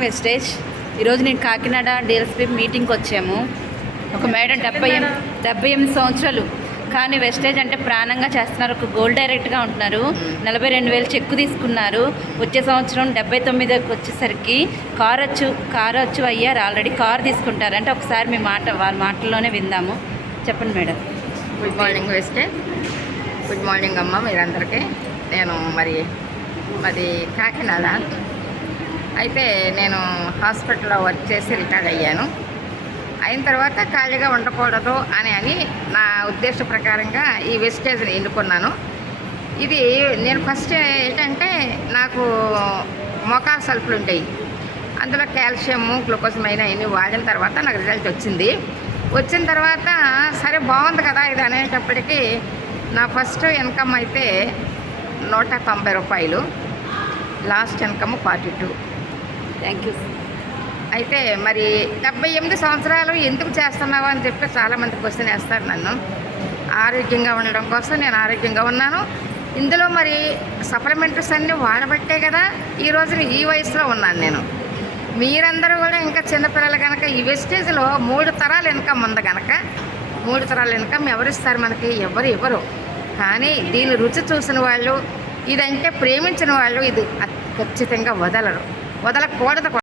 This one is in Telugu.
Morning wastage. ఈరోజు నేను కాకినాడ డిఎల్ఎస్పీ మీటింగ్కి వచ్చాము. ఒక మేడం 78 సంవత్సరాలు కానీ వెస్టేజ్ అంటే ప్రాణంగా చేస్తున్నారు. ఒక గోల్డ్ డైరెక్ట్గా ఉంటున్నారు. 42,000 చెక్కు తీసుకున్నారు. వచ్చే సంవత్సరం 79కి వచ్చేసరికి కారు వచ్చు అయ్యారు. ఆల్రెడీ కారు తీసుకుంటారు. అంటే ఒకసారి మీ వాళ్ళ మాటల్లోనే విందాము. చెప్పండి మేడం. గుడ్ మార్నింగ్ వెస్టేజ్. గుడ్ మార్నింగ్ అమ్మ మీరందరికీ. నేను మాది కాకినాడ. అయితే నేను హాస్పిటల్లో వర్క్ చేసి రిటైర్డ్ అయ్యాను. అయిన తర్వాత ఖాళీగా ఉండకూడదు అని నా ఉద్దేశ ప్రకారంగా ఈ వెస్టేజ్ని ఎన్నుకున్నాను. ఇది నేను ఫస్ట్ ఏంటంటే నాకు మోకాలు సల్పులు ఉంటాయి. అందులో కాల్షియము గ్లూకోజమైనా ఇవన్నీ వాడిన తర్వాత నాకు రిజల్ట్ వచ్చిన తర్వాత సరే బాగుంది కదా ఇది అనేటప్పటికీ నా ఫస్ట్ ఇన్కమ్ అయితే 190 రూపాయలు, లాస్ట్ ఇన్కమ్ 42. Thank you. అయితే 78 సంవత్సరాలు ఎందుకు చేస్తున్నావు అని చెప్పి చాలామంది క్వశ్చన్ వేస్తారు నన్ను. ఆరోగ్యంగా ఉండడం కోసం నేను ఆరోగ్యంగా ఉన్నాను. ఇందులో సప్లిమెంటరీస్ అన్నీ వాడబట్టే కదా ఈ రోజున ఈ వయసులో ఉన్నాను నేను. మీరందరూ కూడా ఇంకా చిన్నపిల్లలు కనుక ఈ వెస్టేజ్లో 3 తరాల ఇన్కమ్ ఉంది కనుక 3 తరాల ఇన్కమ్ ఎవరిస్తారు మనకి? ఎవరు ఇవ్వరు. కానీ దీని రుచి చూసిన వాళ్ళు, ఇదంటే ప్రేమించిన వాళ్ళు ఇది ఖచ్చితంగా వదలకూడదు.